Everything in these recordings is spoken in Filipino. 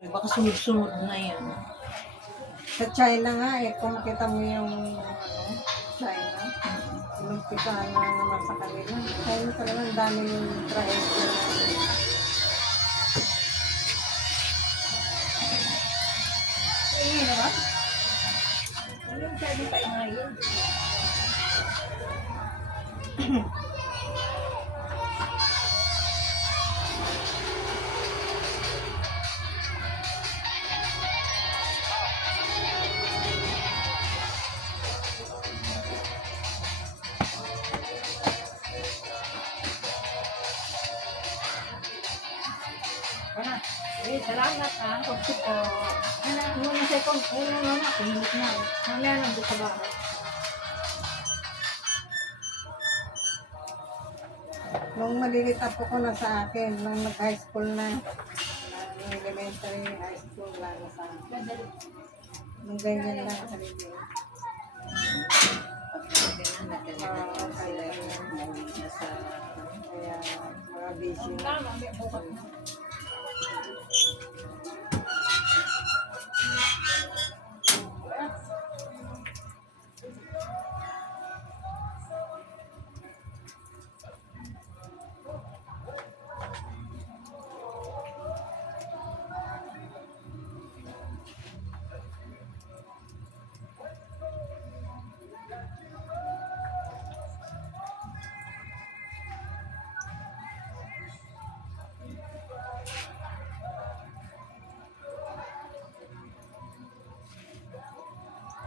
Baka sunod-sunod na yan. Sa China nga eh, kung makita mo yung China, umpisahan na naman sa kanila. China talaga ang dami yung triangle. Ayun na ba? Ayun, sabi tayo ngayon. Salamat ha. Kasi po, muna second, na, pilit na. Mamaya lang doon sa bahay. Nung maliliit po ko na sa akin, nung nag-high school na, elementary, high school na sa akin. Nung ganyan lang sa lilit. Kaya mga busy na.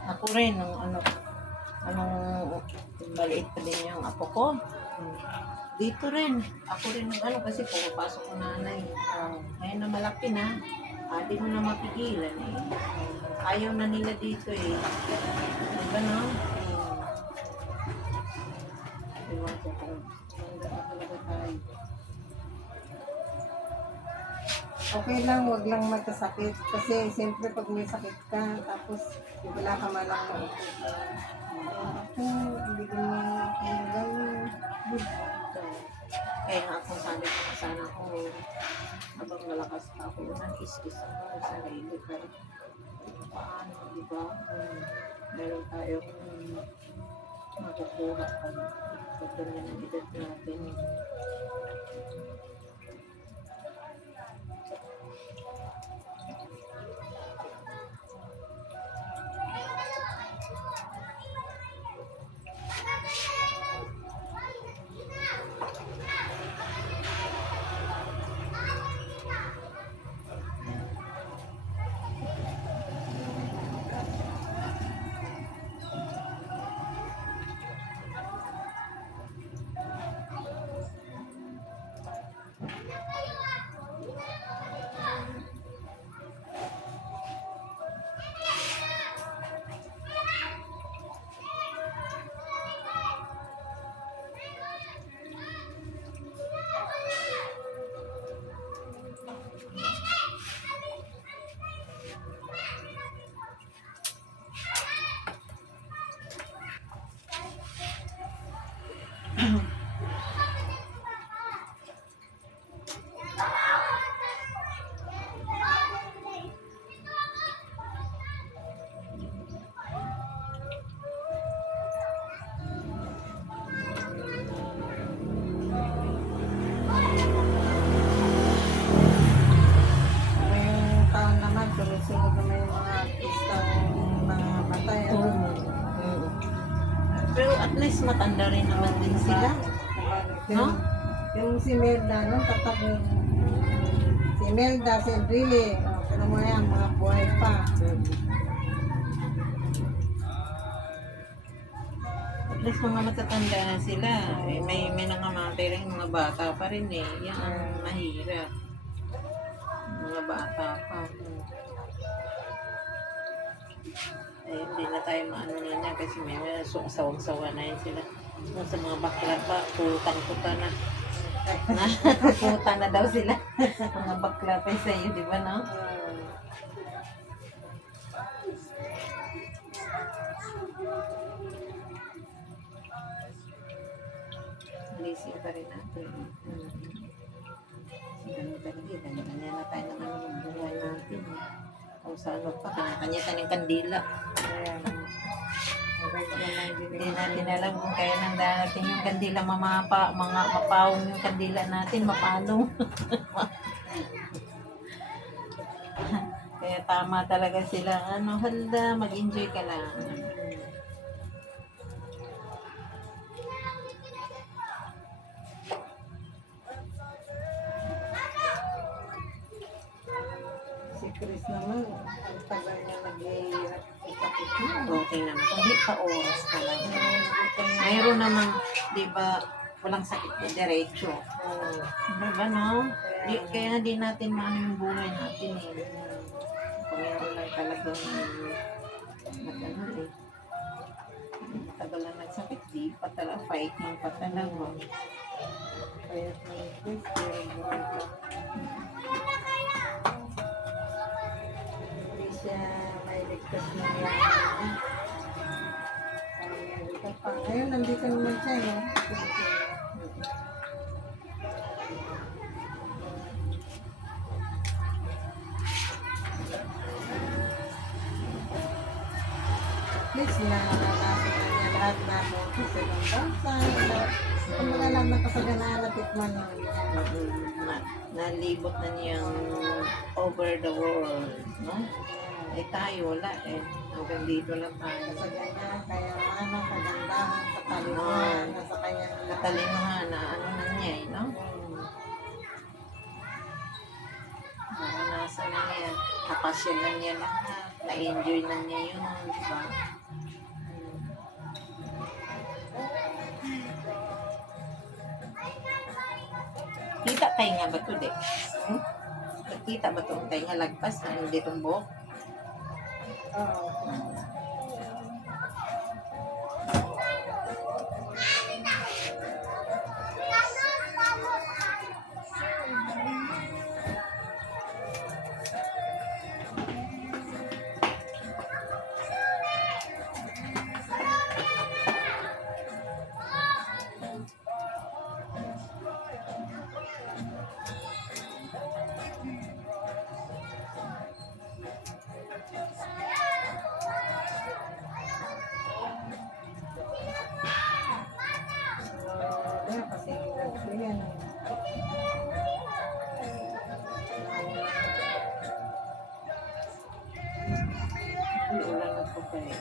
Ako rin, nung maliit pa din yung apo ko. Dito rin, ako rin kasi pumapasok ko nanay. Ngayon na malaki na, di mo na mapigilan eh. Ayaw na nila dito eh. Diba no? Iwan ko kung hanggang na talaga tayo. Okay lang, wag lang magkasakit. Kasi siyempre pag may sakit ka, tapos wala ka malang maupot. Ako, hindi ko na kailangan. Kaya nga akong sabi ko sana ko habang malakas pa ako, nag-is-is ako sa sarili. Pero paano, di ba? Meron tayong makukuha pa. Pag ganyan ang edad natin. Ngayong taon naman, sunod-sunod naman yung mga artistang mga matay. Pero at least matanda rin naman din sila. No? Yung si Melda, no? Tatak yung si Melda, si Enrile. Pero mo yan, mga buhay pa. At least mga matatanda na sila. Eh, may nangamatay rin mga bata pa rin eh. Yan ang mahirap. Mga bata pa. Eh, hindi na tayo maano na niya kasi may sawang-sawa na yun sila. Yung sa mga bakla pa, putang-puta na. Puta na daw sila. Mga bakla pa sa'yo, di ba no? Blessing pa rin natin. Ganun talaga, ganyan na tayo ng buhay natin. Kung sa ano pa, kanya-kanya tayong kandila. Ayan. Maganda lang din. Hindi natin alam kung kaya nang darating yung kandila, mga mapawong yung kandila natin, mapalong. Kaya tama talaga sila, ano, hala, mag-enjoy ka lang. Si Chris naman, ang tagal niya nag-iirap sa sakit niya. Okay naman, hindi pa oras ka lang. Mayroon naman, di ba, walang sakit na diretso. Diba, no? Kaya di natin maano yung buhay natin eh. Mayroon lang talagang ano eh. Matagal lang nagsakit, di pa talaga, fighting pa talaga. Kaya si Chris, pero buhay pa. Hindi siya may ligtas na yan. Sa Amerika pa. Ngayon, nandito naman siya, no? At least naranasan na niya lahat na sa ibang bansa. Kung magalang nakasaganaan na tikman niya. Nalibot na niyang over the world, no? Eh tayo, wala eh. Hanggang dito lang tayo. Sa ganyan, kaya ano, kagandahan, katalinuhan, nasa kanya. Katalinuhan na ano na niya eh, no? Naranasan na niya. Kapasyan na niya lahat. Na-enjoy na niya yun, di ba? Kita tayo nga ba ito, de? Kita ba ito tayo nga lagpas na hindi itong buhok? Oo. Kaya kasi nagsiyan. Hindi ulan na po kayo.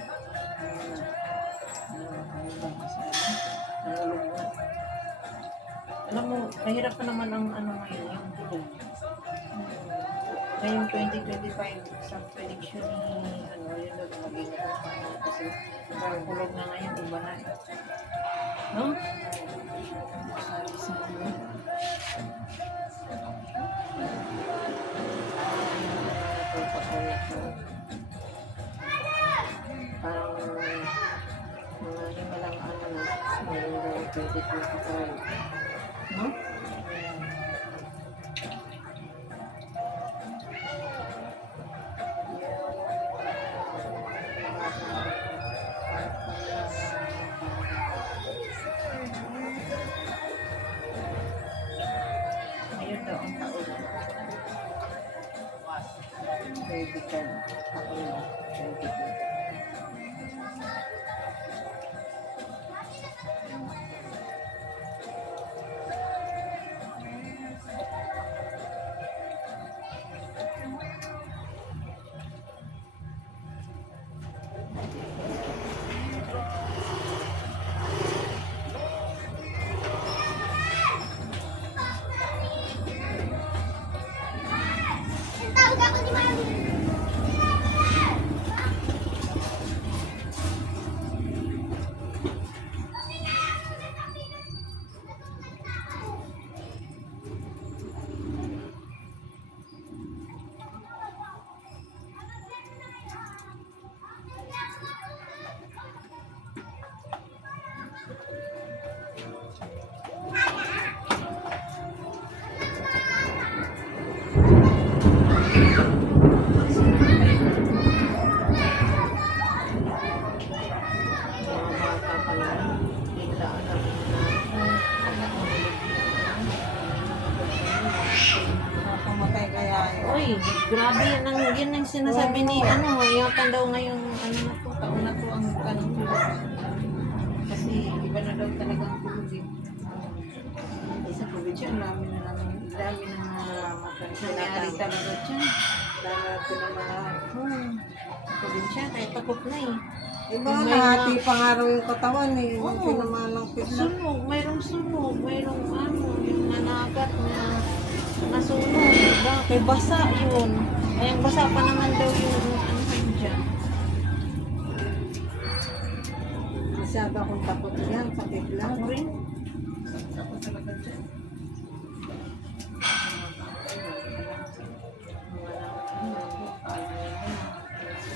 Ano ba masaya? Nangulog na. Alam mo, mahirap pa naman ang ano ngayon, yung tulog. Ngayong 2025 sa prediction ni ano, yun na maging kasi kulog na ngayon, iba na eh. No? Sabi sa ano. Parang yun na lang ano na, ngayong 2025. No? Ngayon daw ang taon. Credit card. Ako na. Credit card. yun ang sinasabi ni, ano, yata daw ngayong, ano na to, taon na to ang kanang tulog. Kasi iba na daw talagang tulog eh. Sa probinsya, ang dami na nangyari talaga dyan. Dami na pinamahan. Probinsya, kahit takot na eh. Iba, May nahati mga- pa nga raw yung katawan eh. Yung Oo. pinamahan ng kidlat. Sunog, mayroong ano, yung nanagat na nasunog, diba? Kay basa yun. Ay, ang basa pa naman daw yung ano kayo dyan. Masyado akong takot yan, sakit lang. Ako rin. Ako talaga dyan.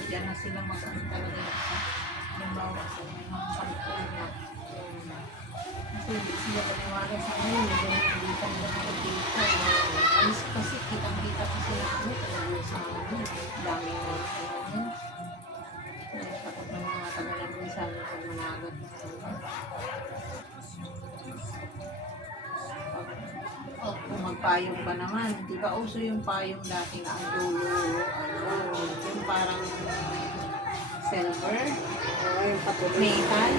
Diyan na sila mag-ano talaga. Halimbawa sa mga sampol na. Kasi hindi sila paniwala sa amin. Hindi ka nila makikita. Alis kasi kitang-kita kasi na ano. Talaga sa amin. Dami na ano. Takot ng mga taga-namin sa amin pag managat na kung magpayong pa naman, di ba uso yung payong dati na ang dulo, ano, yung parang silver, Oo, yung patuloy. metal,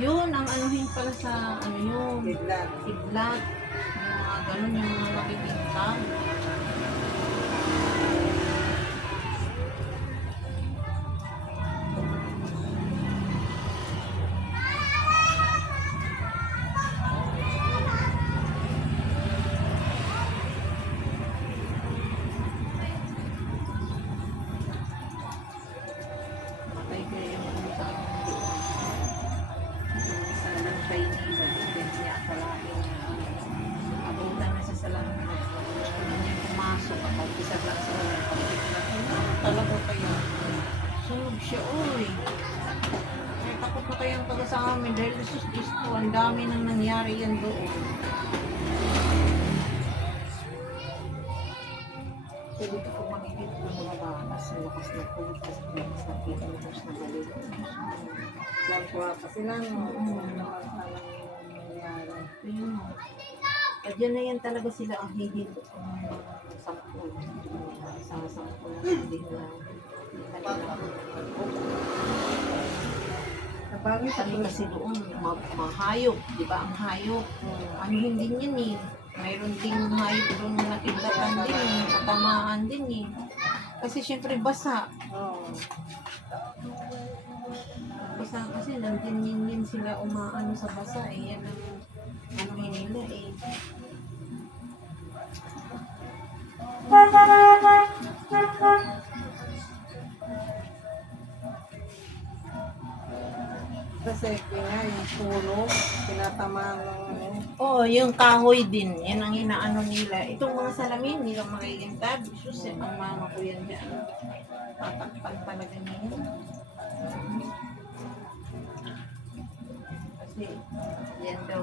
yun, ang anuhin pala sa, ano yun, Kidlat. kidlat, yung mga ganun, yung mga makikita. Matay ko yung ano sa sa lang Chinese, then niya akalain na abutan na siya sa lang niya pumasok kapag isa lang sa wala talaga kaya sunog siya uy ay takot na kayang taga sa amin dahil Diyos ko ang dami nang nangyari yan doon. Pwede ko kung makikita ng mga bakas sa lakas na kulot kasi lakas na kita ng Diyos na galing. Nagkuha pa sila, no? Naman palang nangyari. Ayun mo. At yan na yan talaga sila ang hihinto ng sampul. Sa sampul na hindi na Napangit Sabi ako. kasi doon, mahayop, di ba ang hayop? Ano hindi yan eh. Mayroon ding hayop doon na nakidlatan din eh, natamaan din eh. Kasi syempre basa. Oo. Basa kasi nandyan sila umaano sa basa eh. Yan ang ano nila eh. Kasi nga yung puno, tinatamaan ng ano. Oo, yung kahoy din. Yan ang inaano nila. Itong mga salamin, nilang makikintab. Sus, ang mama ko yan dyan. Tatakpan talaga niya. Kasi, yan daw,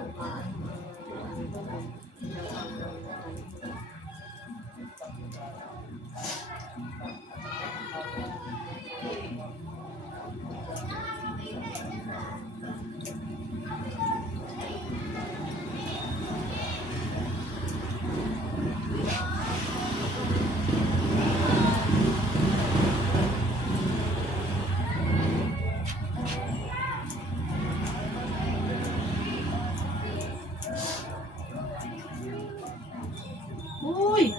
uy!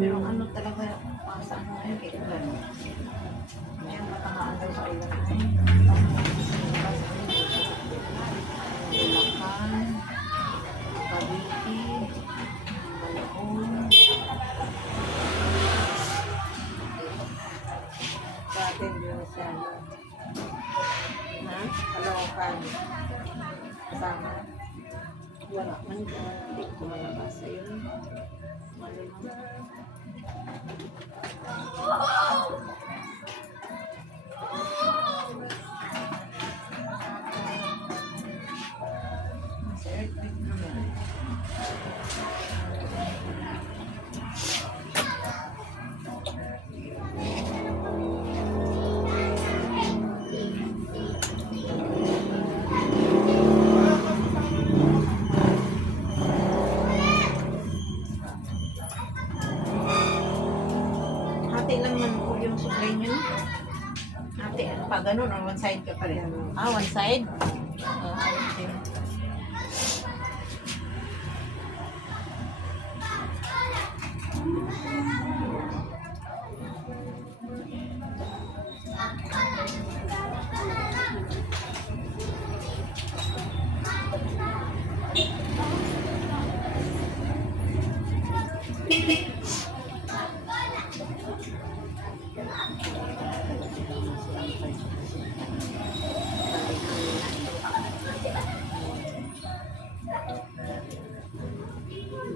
Pero ano talaga, saan mo ngayon kay Ulan? Ngayon, matamaan daw sa Ulan. Bulacan, Cavite, Balaon. Sa atin din siya. Na? Kalookan. Kasama. Wala man, hindi ko malabasa yun. Malamang. Sa earthquake naman. Hati lang man po yung supply nyo, no? Hati, ano pa, ganun, or one side ka pa rin? Ah, one side? Okay.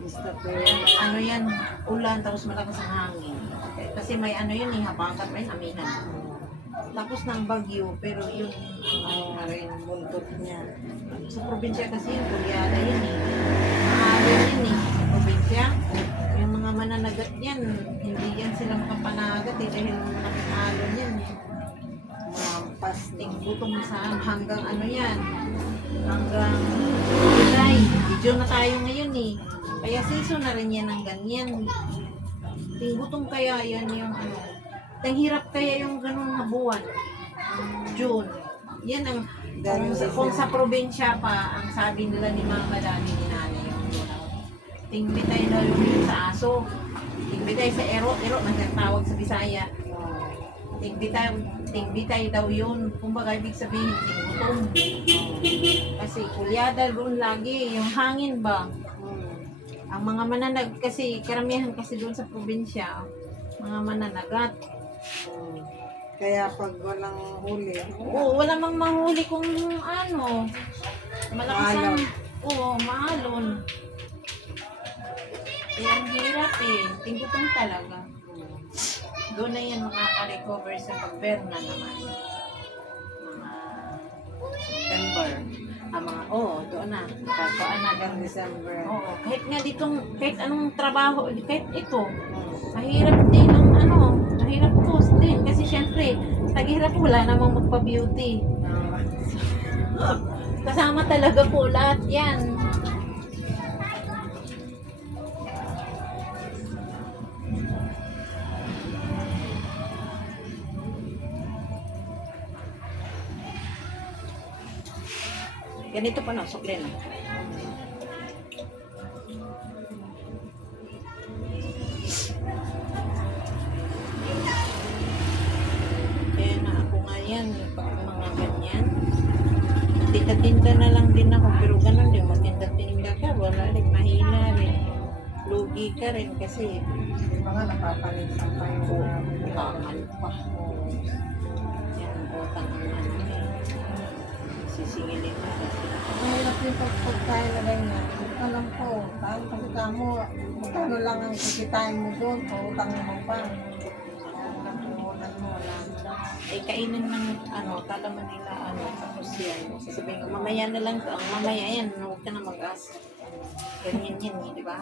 Basta po. Ano yan, ulan, tapos malakas ang hangin. Kasi may ano yun, habagat, may amihan. Tapos ng bagyo, pero yung ano rin, Buntot niya. sa probinsya kasi yung kulyada yun eh. Maaalon yun eh, sa probinsya. Yung mga mananagat yan, hindi yan sila makapanagat eh, dahil malaking alon yan eh. Mampas Ting gutom sa hanggang ano yan, hanggang July. Video na tayo ngayon eh. Kaya season na rin yan ng ganyan. Ting gutom kaya yan yung ano. Ting hirap kaya yung ganun na buwan. June. Yan ang kung sa probinsya pa, ang sabi nila ni Mama Dani ni Nanay yung tingbitay daw yung sa aso. Tingbitay sa ero na tawag sa Bisaya. Tingbitay daw yun. Kumbaga ibig sabihin, tinggutom. Kasi kulyada doon lagi, yung hangin ba? Ang mga mananag kasi, karamihan kasi doon sa probinsya, mga mananagat. Kaya pag walang huli, Oo, wala mang mahuli kung ano. Malakas ang, oo, maalon. Kaya ang hirap eh. Tinggutom talaga. Doon na yan makaka-recover sa pagberna naman. Mga September. Doon na. Kakuan na hanggang December. Oo, kahit nga ditong, kahit anong trabaho, kahit ito, mahirap din ang mahirap cost din. Kasi syempre, taghirap wala namang magpa-beauty. Kasama talaga po lahat yan. Ganito pa na, sukli na. Kaya na ako nga yan, pag mga ganyan. Tinda-tinda na lang din ako, pero ganun din, matinda-tinda ka, wala rin, mahina rin. Lugi ka rin kasi Di ba nga napapalisan pa yung utangan pa. Yan, utang ang ano eh. Sisingilin mo kasi. mahirap yung pagkain na ganyan. Alam ko, dahil kasi kamo, magkano lang ang kikitain mo doon, pautang mo pa. Nakuhunan mo, wala na. Ay kainin man kala man nila tapos yan. Sasabihin ko, mamaya na lang to. Ang mamaya yan, huwag ka na mag-asa. Ganyan yan, di ba?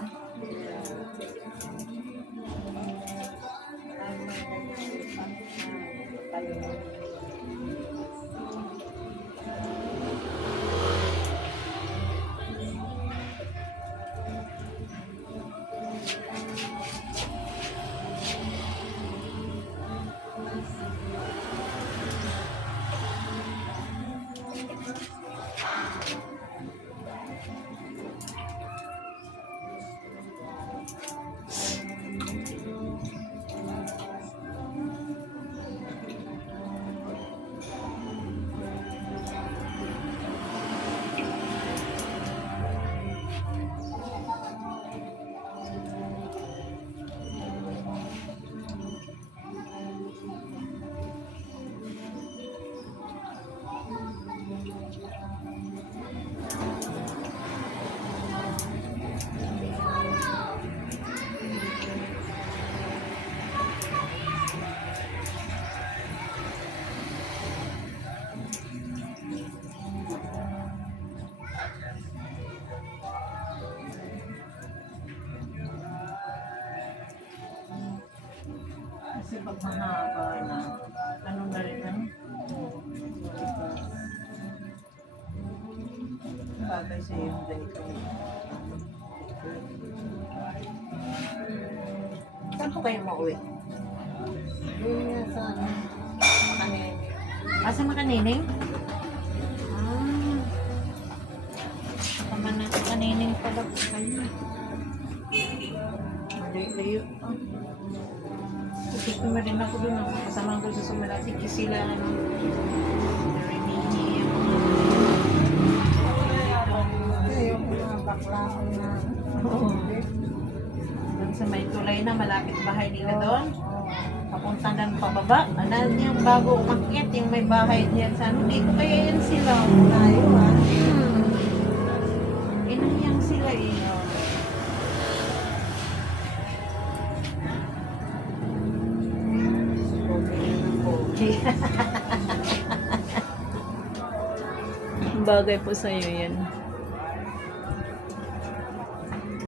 Kasi pag mahaba na, ano na rin bagay sa iyo ganito. Saan po kayo mauwi? Yun nga sa ano. Kanina. Asa makanining? Ah. Kaman na kanining pala po kayo. Layo-layo pa. Kasi ko rin ako doon. Kasama ko sa Sumalati. Kasi sila, ano, Remini. Kasi yung mga bakla ko na. Oo. Doon sa may tulay na, malapit bahay nila doon. Papunta na pababa. Ano yung bago umakyat, yung may bahay diyan sa ano. Dito kaya yan sila. Tayo ah. Inayang sila eh. Okay. Bagay po sa'yo yan.